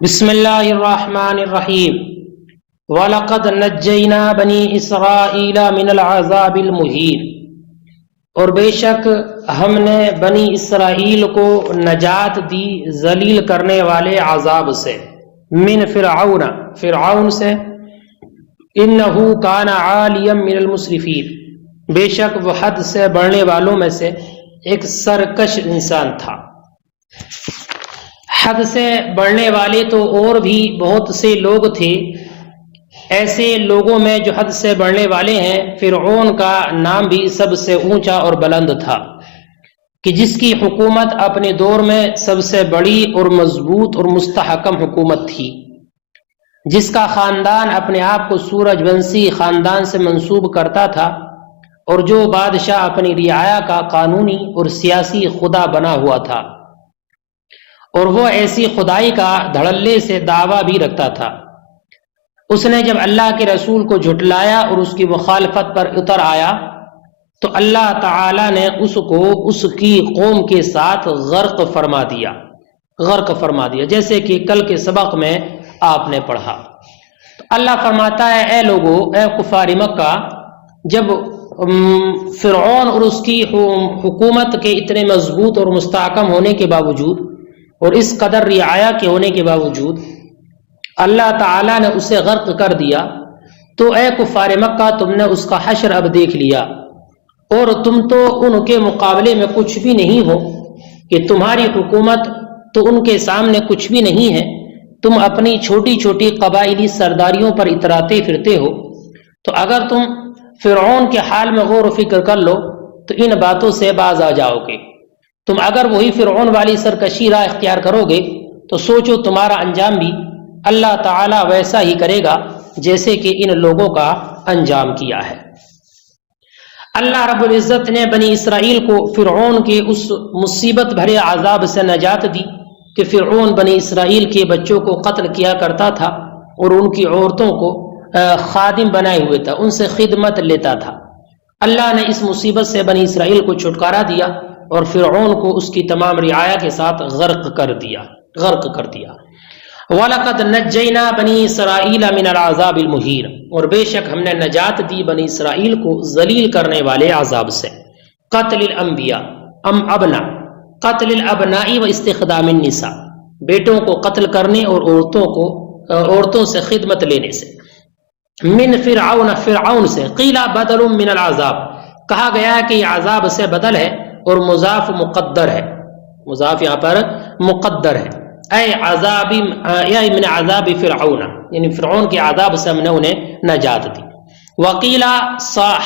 بسم اللہ الرحمن الرحیم وَلَقَدْ نَجَّيْنَا بَنِي إِسْرَائِيلَ مِنَ الْعَذَابِ الْمُهِينِ، اور بے شک ہم نے بنی اسرائیل کو نجات دی ذلیل کرنے والے عذاب سے، من فرعون سے، انہو کان عالیا من المسرفین، بے شک وہ حد سے بڑھنے والوں میں سے ایک سرکش انسان تھا۔ حد سے بڑھنے والے تو اور بھی بہت سے لوگ تھے، ایسے لوگوں میں جو حد سے بڑھنے والے ہیں فرعون کا نام بھی سب سے اونچا اور بلند تھا، کہ جس کی حکومت اپنے دور میں سب سے بڑی اور مضبوط اور مستحکم حکومت تھی، جس کا خاندان اپنے آپ کو سورج ونشی خاندان سے منسوب کرتا تھا، اور جو بادشاہ اپنی رعایا کا قانونی اور سیاسی خدا بنا ہوا تھا، اور وہ ایسی خدائی کا دھڑلے سے دعویٰ بھی رکھتا تھا۔ اس نے جب اللہ کے رسول کو جھٹلایا اور اس کی مخالفت پر اتر آیا تو اللہ تعالی نے اس کو اس کی قوم کے ساتھ غرق فرما دیا، جیسے کہ کل کے سبق میں آپ نے پڑھا۔ اللہ فرماتا ہے، اے لوگو، اے کفار مکہ، جب فرعون اور اس کی حکومت کے اتنے مضبوط اور مستحکم ہونے کے باوجود اور اس قدر رعایا کے ہونے کے باوجود اللہ تعالیٰ نے اسے غرق کر دیا، تو اے کفار مکہ، تم نے اس کا حشر اب دیکھ لیا، اور تم تو ان کے مقابلے میں کچھ بھی نہیں ہو، کہ تمہاری حکومت تو ان کے سامنے کچھ بھی نہیں ہے، تم اپنی چھوٹی چھوٹی قبائلی سرداریوں پر اتراتے پھرتے ہو۔ تو اگر تم فرعون کے حال میں غور و فکر کر لو تو ان باتوں سے باز آ جاؤ گے۔ تم اگر وہی فرعون والی سرکشی راہ اختیار کرو گے تو سوچو تمہارا انجام بھی اللہ تعالیٰ ویسا ہی کرے گا جیسے کہ ان لوگوں کا انجام کیا ہے۔ اللہ رب العزت نے بنی اسرائیل کو فرعون کے اس مصیبت بھرے عذاب سے نجات دی کہ فرعون بنی اسرائیل کے بچوں کو قتل کیا کرتا تھا اور ان کی عورتوں کو خادم بنائے ہوئے تھا، ان سے خدمت لیتا تھا۔ اللہ نے اس مصیبت سے بنی اسرائیل کو چھٹکارا دیا اور فرعون کو اس کی تمام رعایا کے ساتھ غرق کر دیا۔ وَلَقَدْ نَجَّيْنَا بَنِي إِسْرَائِيلَ مِنَ الْعَذَابِ الْمُهِينِ، اور بے شک ہم نے نجات دی بنی اسرائیل کو ذلیل کرنے والے عذاب سے۔ قتل الانبیاء قتل الابناء و استخدام النساء، بیٹوں کو قتل کرنے اور عورتوں سے خدمت لینے سے۔ من فرعون سے، قیل بدل من العذاب، کہا گیا کہ یہ عذاب سے بدل ہے، اور مضاف مقدر ہے، مضاف یہاں پر مقدر ہے، اے عذاب یا من عذاب فرعون، یعنی فرعون کے عذاب سے ہم نے انہیں نجات دی۔ وقیل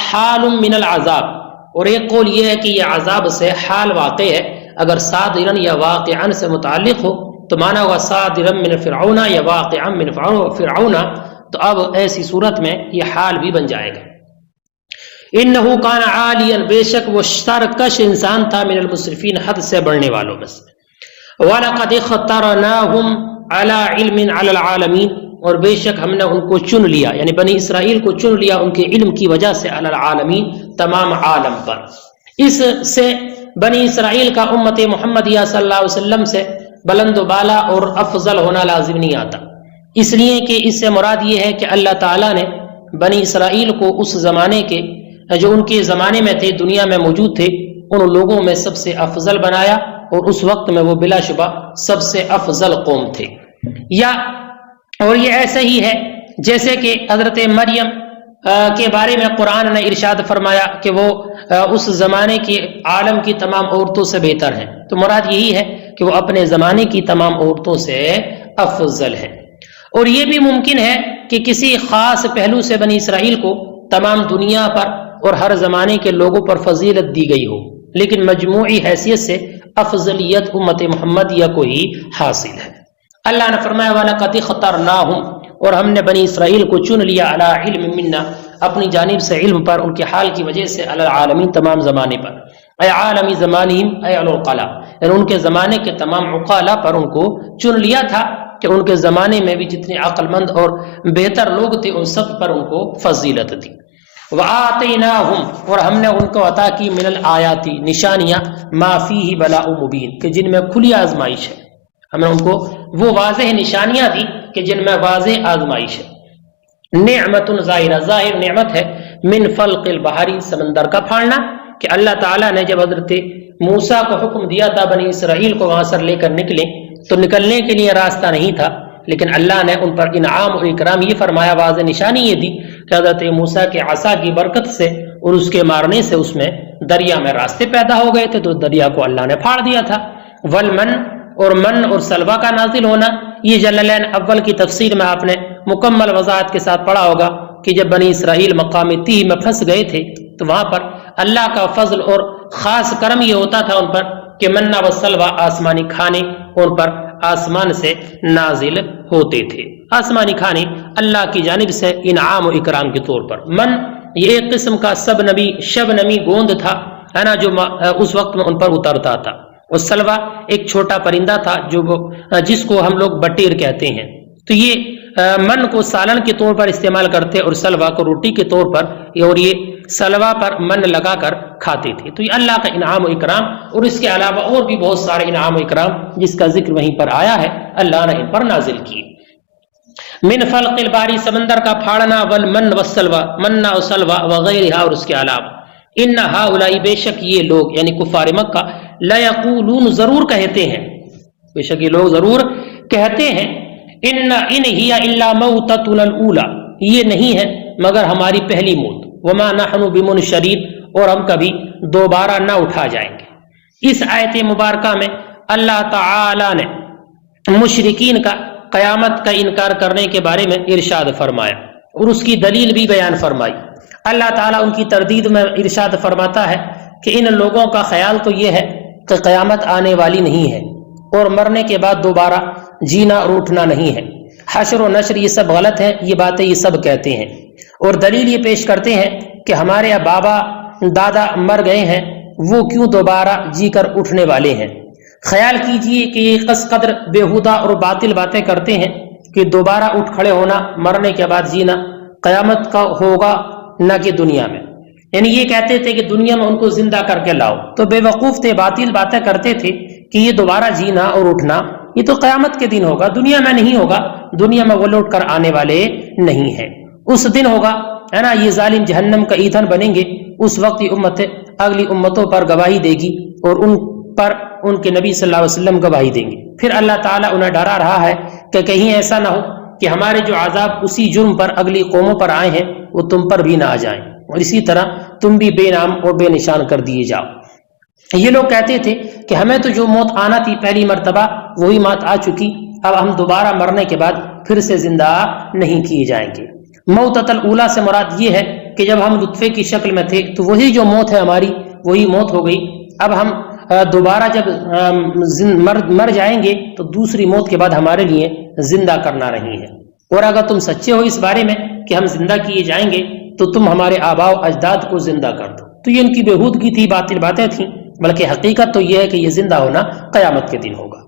حال من العذاب، اور ایک قول یہ ہے کہ یہ عذاب سے حال واقع ہے، اگر صادرا یا واقعا سے متعلق ہو تو مانا ہوا صادرا من فرعون یا واقعا من فرعون، تو اب ایسی صورت میں یہ حال بھی بن جائے گا۔ انہو کان عالیا، بے شک وہ سرکش انسان تھا، من المسرفین، حد سے بڑھنے والوں میں سے۔ وَلَقَدْ اخْتَرْنَاهُمْ عَلَى عِلْمٍ عَلَى الْعَالَمِينَ، اور بے شک ہم نے ان کو چن لیا، یعنی بنی اسرائیل کو چن لیا ان کے علم کی وجہ سے، علی العالمین، تمام عالم پر۔ اس سے بنی اسرائیل کا امت محمدیہ صلی اللہ علیہ وسلم سے بلند و بالا اور افضل ہونا لازم نہیں آتا، اس لیے کہ اس سے مراد یہ ہے کہ اللہ تعالیٰ نے بنی اسرائیل کو اس زمانے کے جو ان کے زمانے میں تھے، دنیا میں موجود تھے، ان لوگوں میں سب سے افضل بنایا، اور اس وقت میں وہ بلا شبہ سب سے افضل قوم تھے۔ اور یہ ایسے ہی ہے جیسے کہ حضرت مریم کے بارے میں قرآن نے ارشاد فرمایا کہ وہ اس زمانے کے عالم کی تمام عورتوں سے بہتر ہیں، تو مراد یہی ہے کہ وہ اپنے زمانے کی تمام عورتوں سے افضل ہے۔ اور یہ بھی ممکن ہے کہ کسی خاص پہلو سے بنی اسرائیل کو تمام دنیا پر اور ہر زمانے کے لوگوں پر فضیلت دی گئی ہو، لیکن مجموعی حیثیت سے افضلیت امت محمدیہ کو ہی حاصل ہے۔ اللہ نے فرمایا وَلَقَدِ اخْتَرْنَاهُمْ، اور ہم نے بنی اسرائیل کو چن لیا، علی علم منا، اپنی جانب سے علم پر، ان کے حال کی وجہ سے، علی العالمین، تمام زمانے پر، اے عالمی زمانہم، اے العقلاء، یعنی ان کے زمانے کے تمام عقلاء پر ان کو چن لیا تھا، کہ ان کے زمانے میں بھی جتنے عقل مند اور بہتر لوگ تھے ان سب پر ان کو فضیلت دی۔ وَآتَيْنَاهُمْ، اور ہم نے ان کو عطا کی، من الآیاتی، نشانیاں، ما فیہ بلاء مبین، کہ جن میں کھلی آزمائش ہے، ہم نے ان کو وہ واضح نشانیاں دی کہ جن میں واضح آزمائش ہے. نعمت ظاہرہ، ظاہر نعمت ہے، من فلق البحری، سمندر کا پھاڑنا، کہ اللہ تعالیٰ نے جب حضرت موسیٰ کو حکم دیا تھا بنی اسرائیل کو وہاں سے لے کر نکلیں تو نکلنے کے لیے راستہ نہیں تھا، لیکن اللہ نے ان پر انعام اور اکرام یہ فرمایا، واضح نشانی یہ دی کہ حضرت موسیٰ کے عصا کی برکت سے اور اس کے مارنے سے اس میں دریا میں راستے پیدا ہو گئے تھے، تو دریا کو اللہ نے پھاڑ دیا تھا. والمن، اور من اور سلوا کا نازل ہونا، یہ جلالین اول کی تفسیر میں آپ نے مکمل وضاحت کے ساتھ پڑھا ہوگا کہ جب بنی اسرائیل مقام تیہ میں پھنس گئے تھے تو وہاں پر اللہ کا فضل اور خاص کرم یہ ہوتا تھا ان پر کہ منہ و سلوا آسمانی کھانے ان پر آسمان سے نازل ہوتے تھے. آسمانی کھانے اللہ کی جانب سے انعام و اکرام کے طور پر. من یہ ایک قسم کا شبنمی گوند تھا ہے نا، جو اس وقت میں ان پر اترتا تھا. اور سلوا ایک چھوٹا پرندہ تھا جس کو ہم لوگ بٹیر کہتے ہیں. تو یہ من کو سالن کے طور پر استعمال کرتے اور سلوا کو روٹی کے طور پر، اور یہ سلوا پر من لگا کر کھاتے تھے. تو یہ اللہ کا انعام و اکرام، اور اس کے علاوہ اور بھی بہت سارے انعام و اکرام جس کا ذکر وہیں پر آیا ہے اللہ نے ان پر نازل کی. من فلق الباری، سمندر کا پھاڑنا، والمن والسلوا، منہ و سلوا وغیرہ، اور اس کے علاوہ. ان ہؤلاء، بے شک یہ لوگ یعنی کفار مکہ، لیقولون، ضرور کہتے ہیں، بے شک یہ لوگ ضرور کہتے ہیں، ان ہی الا موتتنا الاولی، یہ نہیں ہے مگر ہماری پہلی موت، وما نحن بمنشرین، اور ہم کبھی دوبارہ نہ اٹھا جائیں گے. اس آیت مبارکہ میں اللہ تعالی نے مشرکین کا قیامت کا انکار کرنے کے بارے میں ارشاد فرمایا اور اس کی دلیل بھی بیان فرمائی. اللہ تعالیٰ ان کی تردید میں ارشاد فرماتا ہے کہ ان لوگوں کا خیال تو یہ ہے کہ قیامت آنے والی نہیں ہے اور مرنے کے بعد دوبارہ جینا اور اٹھنا نہیں ہے، حشر و نشر یہ سب غلط ہے، یہ باتیں یہ سب کہتے ہیں. اور دلیل یہ پیش کرتے ہیں کہ ہمارے بابا دادا مر گئے ہیں، وہ کیوں دوبارہ جی کر اٹھنے والے ہیں. خیال کیجئے کہ یہ قص قدر بیہودہ اور باطل باتیں کرتے ہیں کہ دوبارہ اٹھ کھڑے ہونا، مرنے کے بعد جینا قیامت کا ہوگا نہ کہ دنیا میں. یعنی یہ کہتے تھے کہ دنیا میں ان کو زندہ کر کے لاؤ، تو بے وقوف تھے، باطل باتیں کرتے تھے کہ یہ دوبارہ جینا اور اٹھنا یہ تو قیامت کے دن ہوگا، دنیا میں نہیں ہوگا، دنیا میں وہ لوٹ کر آنے والے نہیں ہیں. اس دن ہوگا ہے نا، یہ ظالم جہنم کا ایندھن بنیں گے. اس وقت یہ امت اگلی امتوں پر گواہی دے گی اور ان پر ان کے نبی صلی اللہ علیہ وسلم گواہی دیں گے. پھر اللہ تعالیٰ انہیں ڈرا رہا ہے کہ کہیں ایسا نہ ہو کہ ہمارے جو عذاب اسی جرم پر اگلی قوموں پر آئے ہیں وہ تم پر بھی نہ آ جائیں اور اسی طرح تم بھی بے نام اور بے نشان کر دیے جاؤ. یہ لوگ کہتے تھے کہ ہمیں تو جو موت آنا تھی پہلی مرتبہ وہی موت آ چکی، اب ہم دوبارہ مرنے کے بعد پھر سے زندہ نہیں کیے جائیں گے. موتۃ الاولی سے مراد یہ ہے کہ جب ہم نطفے کی شکل میں تھے تو وہی جو موت ہے ہماری وہی موت ہو گئی. اب ہم دوبارہ جب مر جائیں گے تو دوسری موت کے بعد ہمارے لیے زندہ کرنا نہیں ہے. اور اگر تم سچے ہو اس بارے میں کہ ہم زندہ کیے جائیں گے تو تم ہمارے آباء و اجداد کو زندہ کر دو. تو یہ ان کی بےہودگی تھی، باطل باتیں تھیں، بلکہ حقیقت تو یہ ہے کہ یہ زندہ ہونا قیامت کے دن ہوگا.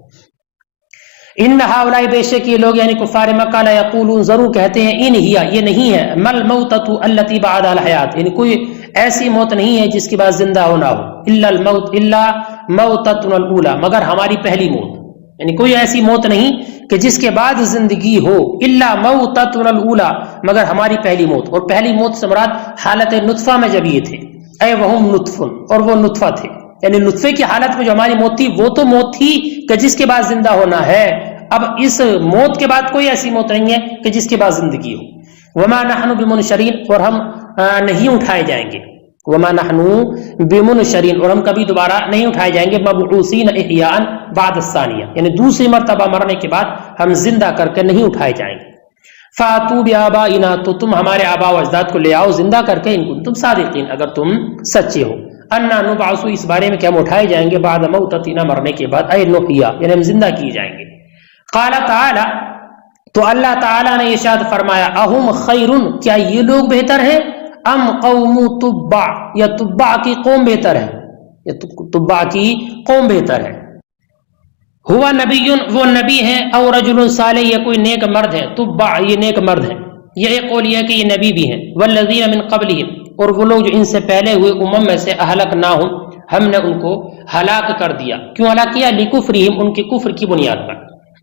ان ہؤلاء، بے شک یہ لوگ یعنی کفار مکہ، لا یقولون، ضرور کہتے ہیں، ان ہی یہ نہیں ہے، مل موتۃ التی بعد الحیات، یعنی کوئی ایسی موت نہیں ہے جس کے بعد زندہ ہونا ہو، الا الموت، الا موتۃ الاولی، مگر ہماری پہلی موت. یعنی کوئی ایسی موت نہیں کہ جس کے بعد زندگی ہو، الا موتۃ الاولی، مگر ہماری پہلی موت. اور پہلی موت سے مراد حالت نطفہ میں جب یہ تھے، اے وہم نطف، اور وہ نطفہ تھے، یعنی نطفے کی حالت میں جو ہماری موت تھی وہ تو موت تھی کہ جس کے بعد زندہ ہونا ہے. اب اس موت کے بعد کوئی ایسی موت نہیں ہے کہ جس کے بعد زندگی ہو. وما نحن بمنشرین، اور ہم نہیں اٹھائے جائیں گے. وما نحن بمنشرین، اور ہم کبھی دوبارہ نہیں اٹھائے جائیں گے. مبعوثین احیاء بعد الثانیہ، یعنی دوسری مرتبہ مرنے کے بعد ہم زندہ کر کے نہیں اٹھائے جائیں گے. فاتوا بآبائنا، تو تم ہمارے آباء و اجداد کو لے آؤ زندہ کر کے، ان کنتم صادقین، اگر تم سچے ہو. انا نبعث، اس بارے میں کہ ہم اٹھائے جائیں گے، بعد موتتنا، مرنے کے بعد، اے نحیا، یعنی ہم زندہ کیے جائیں گے. قال تعالی، تو اللہ تعالیٰ نے ارشاد فرمایا، اہم خیر، کیا یہ لوگ بہتر ہیں، ام قوم تبع، یا تبع کی قوم بہتر ہے، یا تبع کی قوم بہتر ہے. ہوا نبی، وہ نبی ہیں، او رجل صالح، یا کوئی نیک مرد ہے. تبع یہ نیک مرد ہے. یہ ایک قول یہ ہے کہ یہ نبی بھی ہیں. والذین من قبلہم، اور وہ لوگ جو ان سے پہلے ہوئے میں سے، اہلکناہم، ہم نے ان کو ہلاک کر دیا. کیوں ہلاک کیا؟ لکفرہم، ان کے کفر کی بنیاد پر.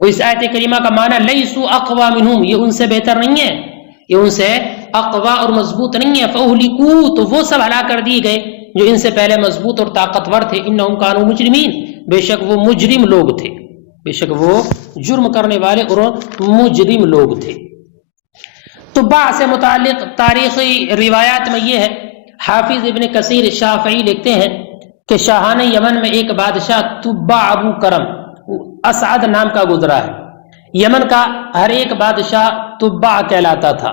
اور اس آیت کریمہ کا معنی لیسو اقوا منہم، یہ ان سے بہتر نہیں ہے، یہ ان سے اقوا اور مضبوط نہیں ہے، فاہلکوا، تو وہ سب ہلاک کر دیے گئے جو ان سے پہلے مضبوط اور طاقتور تھے، انہم کانوا مجرمین، بے شک وہ مجرم لوگ تھے، بے شک وہ جرم کرنے والے اور مجرم لوگ تھے۔ تبع سے متعلق تاریخی روایات میں یہ ہے، حافظ ابن کثیر شافعی لکھتے ہیں کہ شاہان یمن میں ایک بادشاہ تبع ابو کرم اسعد نام کا گزرا ہے۔ یمن کا ہر ایک بادشاہ تبع کہلاتا تھا،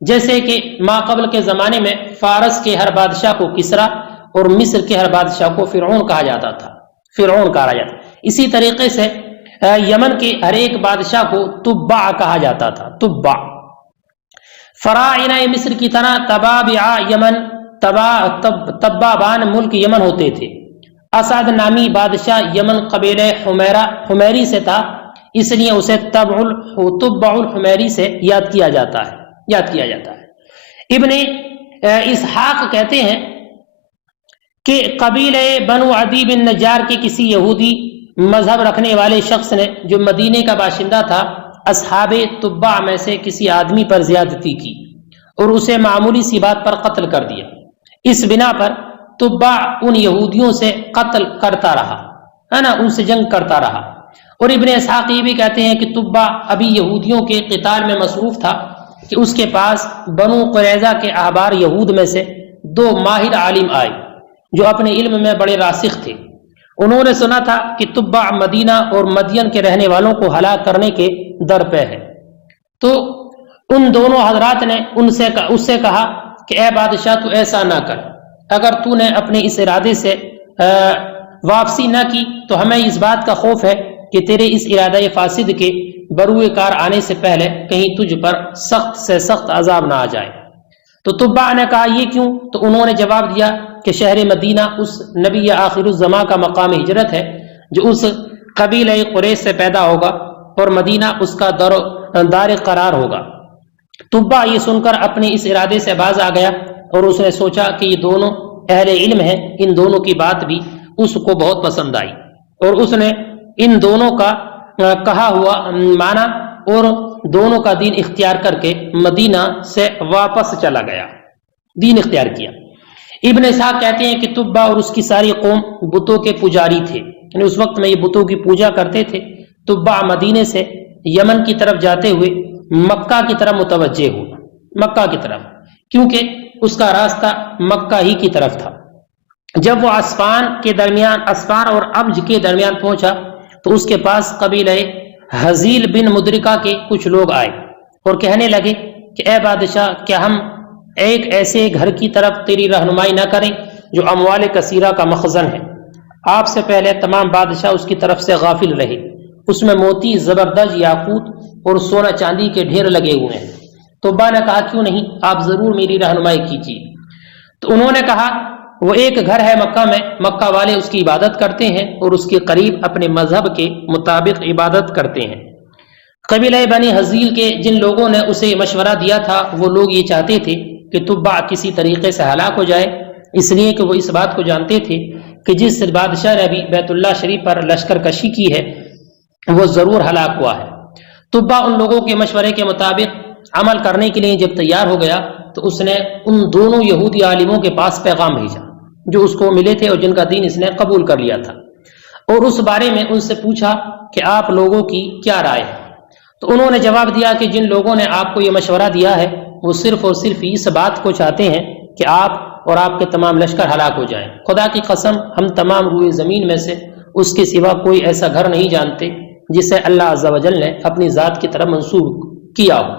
جیسے کہ ما قبل کے زمانے میں فارس کے ہر بادشاہ کو کسرا اور مصر کے ہر بادشاہ کو فرعون کہا جاتا تھا، فرعون کہا جاتا۔ اسی طریقے سے یمن کے ہر ایک بادشاہ کو تبع کہا جاتا تھا، تبع۔ فراعنہ مصر کی طرح تبابع یمن تبابان ملک یمن ہوتے تھے۔ اسعد نامی بادشاہ یمن قبیلہ حمیری سے تھا، اس لیے اسے تبع الحمیری سے یاد کیا جاتا ہے۔ ابن اسحاق کہتے ہیں کہ قبیلہ بنو عدی بن نجار کے کسی یہودی مذہب رکھنے والے شخص نے جو مدینے کا باشندہ تھا، اصحاب تبع میں سے کسی آدمی پر زیادتی کی اور اسے معمولی سی بات پر قتل کر دیا۔ اس بنا پر تبع ان یہودیوں سے قتل کرتا رہا، ہے نا، ان سے جنگ کرتا رہا۔ اور ابن اسحاق یہ بھی کہتے ہیں کہ تبع ابھی یہودیوں کے قتال میں مصروف تھا کہ اس کے پاس بنو قریظہ کے احبار یہود میں سے 2 ماہر عالم آئے جو اپنے علم میں بڑے راسخ تھے۔ انہوں نے سنا تھا کہ تبع مدینہ اور مدین کے رہنے والوں کو ہلاک کرنے کے در پہ ہے، تو ان دونوں حضرات نے اس سے کہا کہ اے بادشاہ تو ایسا نہ کر، اگر تو نے اپنے اس ارادے سے واپسی نہ کی تو ہمیں اس بات کا خوف ہے کہ تیرے اس ارادہ فاسد کے بروئے کار آنے سے پہلے کہیں تجھ پر سخت سے سخت عذاب نہ آ جائے۔ تو تبع نے کہا یہ کیوں؟ تو انہوں نے جواب دیا کہ شہر مدینہ اس نبی آخر الزماں کا مقام ہجرت ہے جو اس قبیلہ قریش سے پیدا ہوگا اور مدینہ اس کا دار قرار ہوگا۔ تبع یہ سن کر اپنے اس ارادے سے باز آ گیا اور اس نے سوچا کہ یہ دونوں اہل علم ہیں، ان دونوں کی بات بھی اس کو بہت پسند آئی اور اس نے ان دونوں کا کہا ہوا مانا اور دونوں کا دین اختیار کر کے مدینہ سے واپس چلا گیا، دین اختیار کیا۔ ابن اسحاق کہتے ہیں کہ تبع اور اس کی ساری قوم بتوں کے پجاری تھے، یعنی اس وقت میں یہ بتوں کی پوجا کرتے تھے۔ تبع مدینے سے یمن کی طرف جاتے ہوئے مکہ کی طرف متوجہ ہوا، مکہ کی طرف، کیونکہ اس کا راستہ مکہ ہی کی طرف تھا۔ جب وہ اسفان اور ابج کے درمیان پہنچا تو اس کے پاس قبیلہ حزیل بن مدرکہ کے کچھ لوگ آئے اور کہنے لگے کہ اے بادشاہ، کیا ہم ایک ایسے گھر کی طرف تیری رہنمائی نہ کریں جو اموال کثیرہ کا مخزن ہے؟ آپ سے پہلے تمام بادشاہ اس کی طرف سے غافل رہے، اس میں موتی، زبردست، یاقوت اور سونا چاندی کے ڈھیر لگے ہوئے ہیں۔ تبع نے کہا کیوں نہیں، آپ ضرور میری رہنمائی کیجیے۔ تو انہوں نے کہا وہ ایک گھر ہے مکہ میں، مکہ والے اس کی عبادت کرتے ہیں اور اس کے قریب اپنے مذہب کے مطابق عبادت کرتے ہیں۔ قبیلہ بنی حزیل کے جن لوگوں نے اسے مشورہ دیا تھا وہ لوگ یہ چاہتے تھے کہ تبع کسی طریقے سے ہلاک ہو جائے، اس لیے کہ وہ اس بات کو جانتے تھے کہ جس بادشاہ نے بھی بیت اللہ شریف پر لشکر کشی کی ہے وہ ضرور ہلاک ہوا ہے۔ تبع ان لوگوں کے مشورے کے مطابق عمل کرنے کے لیے جب تیار ہو گیا تو اس نے ان دونوں یہودی عالموں کے پاس پیغام بھیجا جو اس کو ملے تھے اور جن کا دین اس نے قبول کر لیا تھا، اور اس بارے میں ان سے پوچھا کہ آپ لوگوں کی کیا رائے ہے۔ تو انہوں نے جواب دیا کہ جن لوگوں نے آپ کو یہ مشورہ دیا ہے وہ صرف اور صرف اس بات کو چاہتے ہیں کہ آپ اور آپ کے تمام لشکر ہلاک ہو جائیں۔ خدا کی قسم ہم تمام روئے زمین میں سے اس کے سوا کوئی ایسا گھر نہیں جانتے جسے اللہ عز و جل نے اپنی ذات کی طرف منسوب کیا ہو۔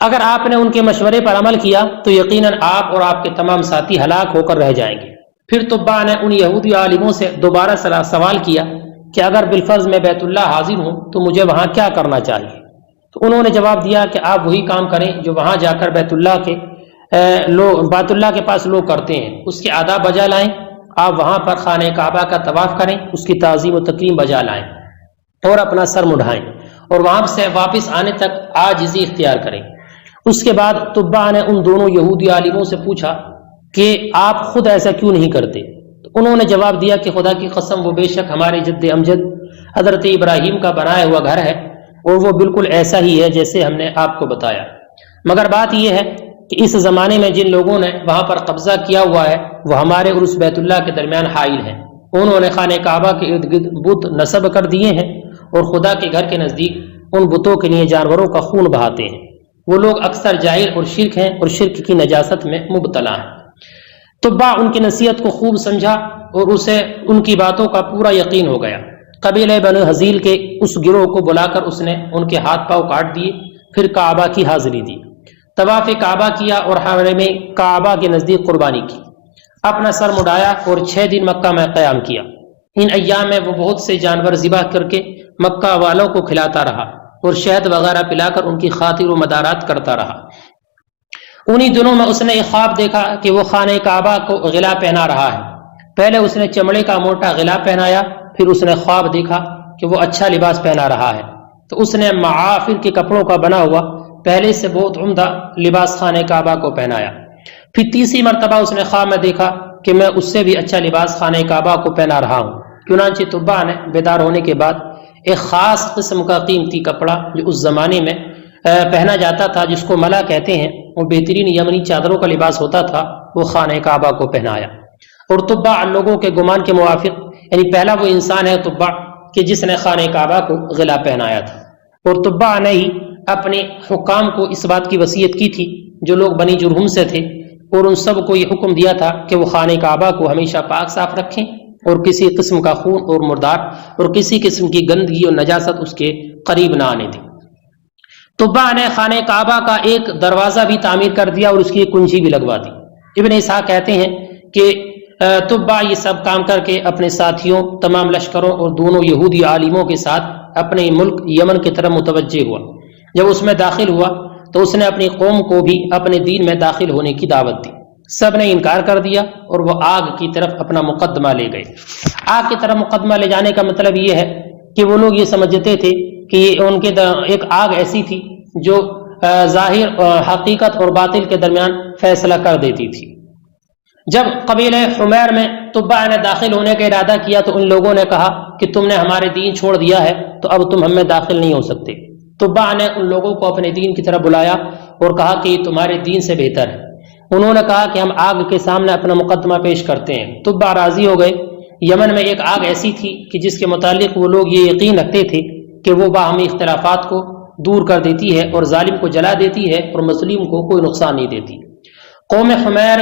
اگر آپ نے ان کے مشورے پر عمل کیا تو یقیناً آپ اور آپ کے تمام ساتھی ہلاک ہو کر رہ جائیں گے۔ پھر تبع نے ان یہودی عالموں سے دوبارہ سوال کیا کہ اگر بالفرض میں بیت اللہ حاضر ہوں تو مجھے وہاں کیا کرنا چاہیے؟ تو انہوں نے جواب دیا کہ آپ وہی کام کریں جو وہاں جا کر بیت اللہ کے پاس لوگ کرتے ہیں، اس کے آداب بجا لائیں۔ آپ وہاں پر خانہ کعبہ کا طواف کریں، اس کی تعظیم و تکریم بجا لائیں اور اپنا سر مڈھائیں اور وہاں سے واپس آنے تک عاجزی اختیار کریں۔ اس کے بعد تبع نے ان دونوں یہودی عالموں سے پوچھا کہ آپ خود ایسا کیوں نہیں کرتے؟ تو انہوں نے جواب دیا کہ خدا کی قسم وہ بے شک ہمارے جد امجد حضرت ابراہیم کا بنایا ہوا گھر ہے اور وہ بالکل ایسا ہی ہے جیسے ہم نے آپ کو بتایا، مگر بات یہ ہے کہ اس زمانے میں جن لوگوں نے وہاں پر قبضہ کیا ہوا ہے وہ ہمارے اور اس بیت اللہ کے درمیان حائل ہیں۔ انہوں نے خانہ کعبہ کے ارد گرد بت نصب کر دیے ہیں اور خدا کے گھر کے نزدیک ان بتوں کے لیے جانوروں کا خون بہاتے ہیں۔ وہ لوگ اکثر جاہل اور شرک ہیں اور شرک کی نجاست میں مبتلا ہیں۔ تبع ان کی نصیحت کو خوب سمجھا اور اسے ان کی باتوں کا پورا یقین ہو گیا۔ قبیلہ بنو حزیل کے اس گروہ کو بلا کر اس نے ان کے ہاتھ پاؤں کاٹ دیے، پھر کعبہ کی حاضری دی، طواف کعبہ کیا اور حرم کعبہ کے نزدیک قربانی کی، اپنا سر مڈایا اور 6 دن مکہ میں قیام کیا۔ ان ایام میں وہ بہت سے جانور ذبح کر کے مکہ والوں کو کھلاتا رہا اور شہد وغیرہ پلا کر ان کی خاطر و مدارات کرتا رہا۔ انہی دنوں میں اس نے ایک خواب دیکھا کہ وہ خانہ کعبہ کو غلا پہنا رہا ہے۔ پہلے اس نے چمڑے کا موٹا غلا پہنایا، پھر اس نے خواب دیکھا کہ وہ اچھا لباس پہنا رہا ہے، تو اس نے معافر کے کپڑوں کا بنا ہوا پہلے سے بہت عمدہ لباس خانہ کعبہ کو پہنایا۔ پھر تیسری مرتبہ اس نے خواب میں دیکھا کہ میں اس سے بھی اچھا لباس خانہ کعبہ کو پہنا رہا ہوں۔ چنانچہ تبع نے بیدار ہونے کے بعد ایک خاص قسم کا قیمتی کپڑا جو اس زمانے میں پہنا جاتا تھا، جس کو ملا کہتے ہیں، وہ بہترین یمنی چادروں کا لباس ہوتا تھا، وہ خانہ کعبہ کو پہنایا۔ اور تبع لوگوں کے گمان کے موافق، یعنی پہلا وہ انسان ہے تبع کہ جس نے خانہ کعبہ کو غلا پہنایا تھا۔ اور تبع نے ہی اپنے حکام کو اس بات کی وصیت کی تھی جو لوگ بنی جرہم سے تھے، اور ان سب کو یہ حکم دیا تھا کہ وہ خانہ کعبہ کو ہمیشہ پاک صاف رکھیں اور کسی قسم کا خون اور مردار اور کسی قسم کی گندگی اور نجاست اس کے قریب نہ آنے دیں۔ تبع نے خانہ کعبہ کا ایک دروازہ بھی تعمیر کر دیا اور اس کی ایک کنجی بھی لگوا دی۔ ابن اسحاق کہتے ہیں کہ تبع یہ سب کام کر کے اپنے ساتھیوں، تمام لشکروں اور دونوں یہودی عالموں کے ساتھ اپنے ملک یمن کی طرف متوجہ ہوا۔ جب اس میں داخل ہوا تو اس نے اپنی قوم کو بھی اپنے دین میں داخل ہونے کی دعوت دی۔ سب نے انکار کر دیا اور وہ آگ کی طرف اپنا مقدمہ لے گئے۔ آگ کی طرف مقدمہ لے جانے کا مطلب یہ ہے کہ وہ لوگ یہ سمجھتے تھے کہ ان کے ایک آگ ایسی تھی جو ظاہر حقیقت اور باطل کے درمیان فیصلہ کر دیتی تھی۔ جب قبیلہ حمیر میں تبع نے داخل ہونے کا ارادہ کیا تو ان لوگوں نے کہا کہ تم نے ہمارے دین چھوڑ دیا ہے تو اب تم ہم میں داخل نہیں ہو سکتے۔ تبع نے ان لوگوں کو اپنے دین کی طرف بلایا اور کہا کہ یہ تمہارے دین سے بہتر ہے۔ انہوں نے کہا کہ ہم آگ کے سامنے اپنا مقدمہ پیش کرتے ہیں۔ تبع راضی ہو گئے۔ یمن میں ایک آگ ایسی تھی کہ جس کے متعلق وہ لوگ یہ یقین رکھتے تھے کہ وہ باہمی اختلافات کو دور کر دیتی ہے اور ظالم کو جلا دیتی ہے اور مظلوم کو کوئی نقصان نہیں دیتی۔ قوم حمیر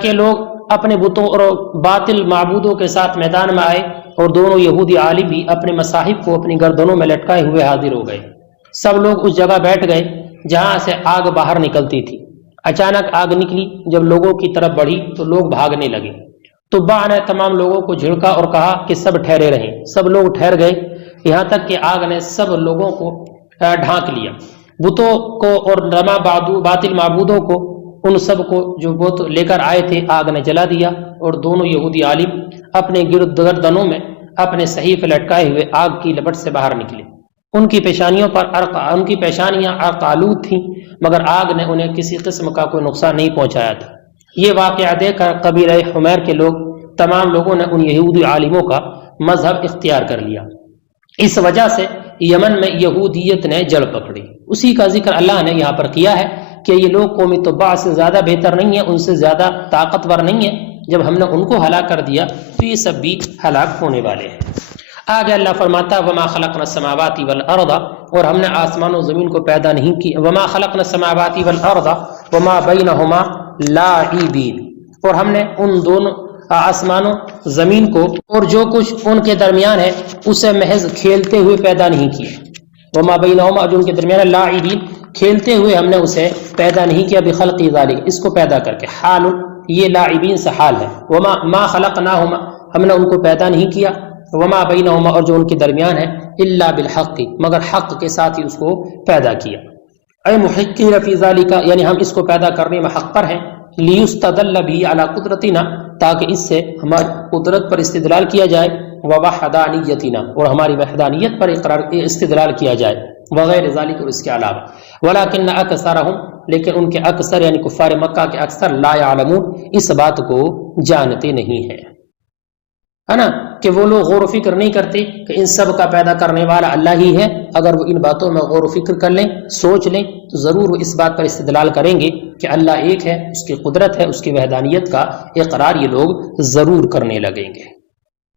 کے لوگ اپنے بتوں اور باطل معبودوں کے ساتھ میدان میں آئے اور دونوں یہودی عالم بھی اپنے مصاحف کو اپنی گردنوں میں لٹکائے ہوئے حاضر ہو گئے۔ سب لوگ اس جگہ بیٹھ گئے جہاں سے آگ باہر نکلتی تھی۔ اچانک آگ نکلی، جب لوگوں کی طرف بڑھی تو لوگ بھاگنے لگے۔ تبع نے تمام لوگوں کو جھڑکا اور کہا کہ سب ٹھہرے رہیں۔ سب لوگ ٹھہر گئے، یہاں تک کہ آگ نے سب لوگوں کو ڈھانک لیا۔ بتوں کو اور باطل معبودوں کو، ان سب کو جو بت لے کر آئے تھے، آگ نے جلا دیا اور دونوں یہودی عالم اپنے گردنوں میں اپنے صحیفے لٹکائے ہوئے آگ کی لپٹ سے باہر نکلے۔ ان کی پیشانیاں عرق آلود تھیں، مگر آگ نے انہیں کسی قسم کا کوئی نقصان نہیں پہنچایا تھا۔ یہ واقعہ دیکھ کر قبیلہ حمیر کے لوگ، تمام لوگوں نے ان یہودی عالموں کا مذہب اختیار کر لیا۔ اس وجہ سے یمن میں یہودیت نے جڑ پکڑی۔ اسی کا ذکر اللہ نے یہاں پر کیا ہے کہ یہ لوگ قوم تبع سے زیادہ بہتر نہیں ہیں، ان سے زیادہ طاقتور نہیں ہیں۔ جب ہم نے ان کو ہلاک کر دیا تو یہ سب بھی ہلاک ہونے والے ہیں۔ آگے اللہ فرماتا وما خلقنا السماوات والارض، اور ہم نے آسمان و زمین کو پیدا نہیں کی، وما خلقنا السماوات والارض وما بینہما لاعبین، اور ہم نے ان دونوں آسمانوں زمین کو اور جو کچھ ان کے درمیان ہے اسے محض کھیلتے ہوئے پیدا نہیں کیا۔ وما بینہما، جو ان کے درمیان لاعبین، کھیلتے ہوئے ہم نے اسے پیدا نہیں کیا، بخلق ذالک، اس کو پیدا کر کے، حال، یہ لاعبین سے حال ہے۔ وما ما خلقناہما، ہم نے ان کو پیدا نہیں کیا، وما بینہما، اور جو ان کے درمیان ہے، الا بالحق، مگر حق کے ساتھ ہی اس کو پیدا کیا۔ اے محقین فی ذالک، یعنی ہم اس کو پیدا کرنے میں حق پر ہیں، لیستدل بھی علی قدرتنا، تاکہ اس سے ہماری قدرت پر استدلال کیا جائے، ووحدانیتنا، اور ہماری وحدانیت پر استدلال کیا جائے، وغیر ذالک، اور اس کے علاوہ، ولکن اکثرہم، لیکن ان کے اکثر یعنی کفار مکہ کے اکثر، لا یعلمون، اس بات کو جانتے نہیں ہیں، ہے نا۔ کہ وہ لوگ غور و فکر نہیں کرتے کہ ان سب کا پیدا کرنے والا اللہ ہی ہے، اگر وہ ان باتوں میں غور و فکر کر لیں، سوچ لیں، تو ضرور وہ اس بات پر استدلال کریں گے کہ اللہ ایک ہے، اس کی قدرت ہے، اس کی وحدانیت کا اقرار یہ لوگ ضرور کرنے لگیں گے۔